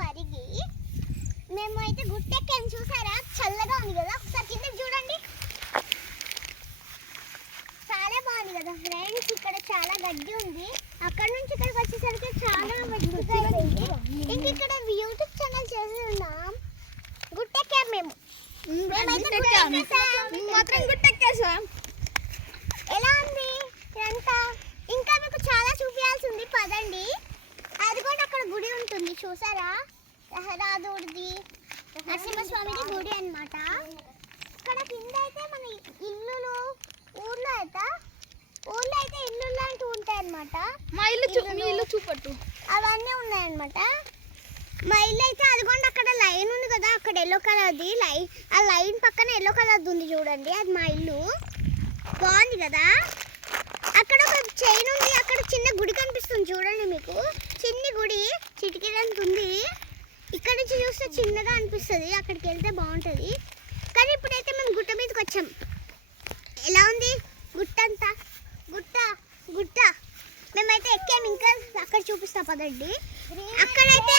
పరిగి మేమైతే గుట్టెక్కాం. చూసారా, చల్లగా ఉంది కదా. ఒకసారి కిందకి చూడండి, చాలా బాగుంది కదా ఫ్రెండ్స్. ఇక్కడ చాలా గడ్డి ఉంది. అక్కడ నుంచి ఇక్కడికి వచ్చేసరికి చాలా వెట్టుగా అయింది. ఇంక ఇక్కడ యూట్యూబ్ ఛానల్ చేసి ఉన్నాం. గుట్టెక్కాం మేము. గుట్టెక్కేసాం. ఎలా ఉంది ఇదంతా? ఇంకా మీకు చాలా చూపించాల్సి ఉంది, పదండి. అది కూడా అక్కడ గుడి ఉంటుంది చూసారా, రహరాదుడిది నరసింహస్వామిది గుడి అన్నమాట. ఇక్కడ కింద అయితే మన ఇల్లులు, ఊర్లో అయితే ఇల్లు లాంటివి ఉంటాయి అన్నమాట. మా ఇల్లు చూపట్టు, అవన్నీ ఉన్నాయన్నమాట. మా ఇల్లు అయితే అదిగోండి, అక్కడ లైన్ ఉంది కదా, అక్కడ ఎల్లో కలర్ది ఆ లైన్ పక్కన ఎల్లో కలర్ది ఉంది చూడండి, అది మా ఇల్లు. బాగుంది కదా. అక్కడ ఒక చైన్ ఉంది, అక్కడ చిన్న గుడి కనిపిస్తుంది చూడండి మీకు. చిన్ని గుడి చిటికెడంత ఉంది. ఇక్కడ నుంచి చూస్తే చిన్నగా అనిపిస్తుంది, అక్కడికి వెళ్తే బాగుంటుంది. కానీ ఇప్పుడైతే మేము గుట్ట మీదకి వచ్చాం. ఎలా ఉంది గుట్ట అంతా? గుట్ట మేమైతే ఎక్కాము. ఇంకా అక్కడ చూపిస్తా పదండి. అక్కడైతే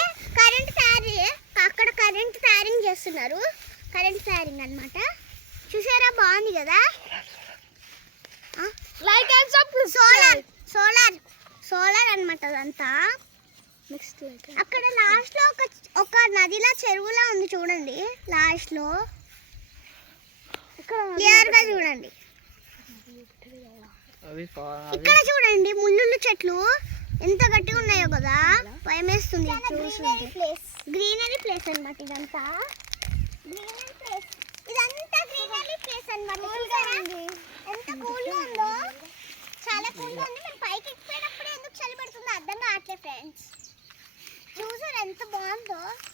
కరెంట్ తయారింగ్ చేస్తున్నారు. కరెంట్ తయారింగ్ అన్నమాట. చూసారా, బాగుంది కదా. లైక్ అండ్ సోలార్ అన్నమాట అదంతా. నెక్స్ట్ అక్కడ లాస్ట్ లో ఒక నదిలా చెరువులా ఉంది చూడండి. లాస్ట్ లో క్లియర్ గా చూడండి. ఇక్కడ చూడండి, ముళ్ళుళ్ళు చెట్లు ఎంత గట్టిగా ఉన్నాయో కదా, భయమేస్తుంది. గ్రీనరీ ప్లేస్ అన్నమాట ఇదంతా. ఇదంతా గ్రీనరీ ప్లేస్ అన్నమాట. ఎంత కూల్గా ఉందో, చాలా కూల్గా ఉంది. మేము పైకి ఎక్కిపోయినప్పుడు ఎందుకు చలి పడుతుందో అర్థం కావట్లేదు ఫ్రెండ్స్. చూసారు ఎంత బాగుంది.